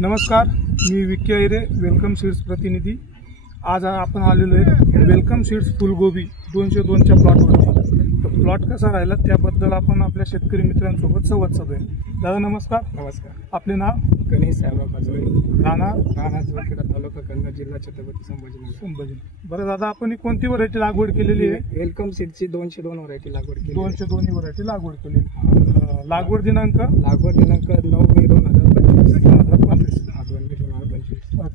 नमस्कार, मी Vicky Ahire, welcome seeds प्रतिनिधी। आज आपण आलेलो आहे वेलकम सीड्स फुलगोबी 202च्या प्लॉटवरती। तर प्लॉट कसा राहिला त्याबद्दल आपण आपल्या शेतकरी मित्रांसोबत संवाद साधूया। दादा नमस्कार। नमस्कार। आपले नाव? गणेश साहेबराव काजोळे, राहणार जोरखेडा, तालुका कन्नड, जिल्हा छत्रपती संभाजीनगर। बरं दादा, आपण ही कोणती व्हरायटी लागवड केलेली आहे? वेलकम सीडची 202 व्हरायटी लागवड केली। 202 ही व्हरायटी लागवड केली। लागवड दिनांक 9 मे 2025। 2025।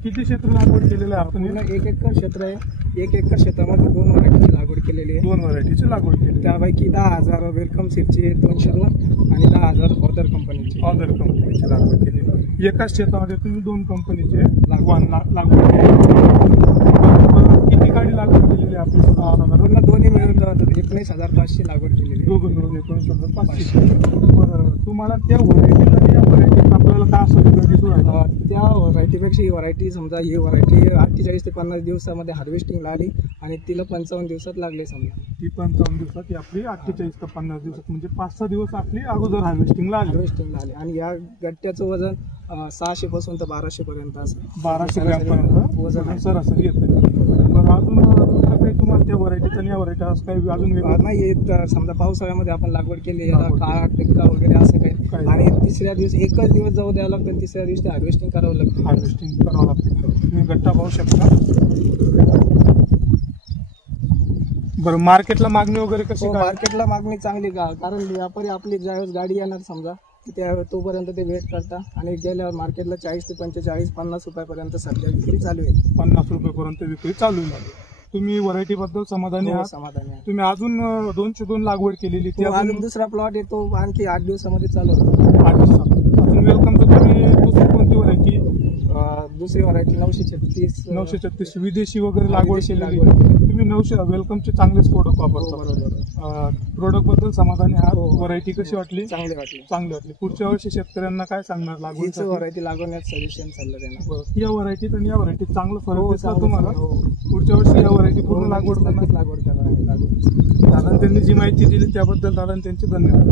किती क्षेत्र लागवड केलेलं आहे आपण? 1 एकर क्षेत्र आहे। 1 एकर क्षेत्रामध्ये 2 व्हरायटीची लागवड केलेली आहे। 2 व्हरायटीची लागवड केली, त्यापैकी 10,000 वेलकम सीडची 202 आणि 10,000 ऑदर कंपनीची लागवड केली। एकाच क्षेत्रामध्ये तुम्ही 2 कंपनीचे लागवड केली। किती गाडी लागवड केलेली आपली? पूर्ण दोन्ही मिळून 19,500 लागवड केलेली। दोघं मिळून 19,500। बरं, तुम्हाला त्या व्हरायटीत आणि या व्हरायटीत आपल्याला काय असं दिसून राहिलं? त्या व्हरायटीपेक्षा ही व्हरायटी, समजा ही व्हरायटी 48 ते 50 दिवसामध्ये हार्वेस्टिंगला आली आणि तिला 55 दिवसात लागले। समजा ती 55 दिवसात, ही आपली 48 ते 50 दिवसात, म्हणजे 5-6 दिवस आपली अगोदर हार्वेस्टिंगला आली। आणि या गट्ट्याचं वजन 600 पासून तर 1200 पर्यंत असं 1200 ग्रॅमपर्यंत वजन सरासरी येतं। बरं, अजून काही तुम्हाला त्या व्हरायटीत आणि या व्हरायटी असं काही अजून नाही येत? समजा पावसाळ्यामध्ये आपण लागवड केली, याला काळा टिक्का वगैरे असं काही, आणि तिसऱ्या दिवशी एकच दिवस जाऊ द्यावं लागतं, तिसऱ्या दिवशी हार्वेस्टिंग करावं लागतं। तुम्ही गट्टा पाहू शकता। बरं, मार्केटला मागणी वगैरे कशी? मार्केटला मागणी चांगली का, कारण व्यापारी आपली ज्यावेळेस गाडी येणार समजा त्या तोपर्यंत ते वेट करतात, आणि गेल्यावर मार्केटला 40 ते 45, 50 रुपयापर्यंत सध्या विक्री चालू आहे। 50 रुपयापर्यंत विक्री चालू आहे। तुम्ही व्हरायटी बद्दल समाधानी आहात? समाधानी आहे। तुम्ही अजून 202 लागवड केलेली, ती अजून दुसरा प्लॉट येतो, आणखी 8 दिवसामध्ये चालू होतो। 8 दिवसात। अजून वेलकमचं तुम्ही दुसरी कोणती व्हरायटी? दुसरी व्हरायटी 936 विदेशी वगैरे लागवड केलेली। तुम्ही 900 वेलकमचे चांगलेच प्रोडक्ट वापरता। प्रोडक्ट बद्दल समाधानी आहात? व्हरायटी कशी वाटली? चांगली वाटली। पुढच्या वर्षी शेतकऱ्यांना काय सांगणार लागवड? व्हरायटी लागवण्यात सजेशन चाललं त्यांना। या व्हरायटीत आणि या व्हरायटीत चांगलं फरक दिसला तुम्हाला? पुढच्या वर्षी या व्हरायटी पूर्ण लागवड करणार? दादा त्यांनी जी माहिती दिली त्याबद्दल दादा त्यांचे धन्यवाद।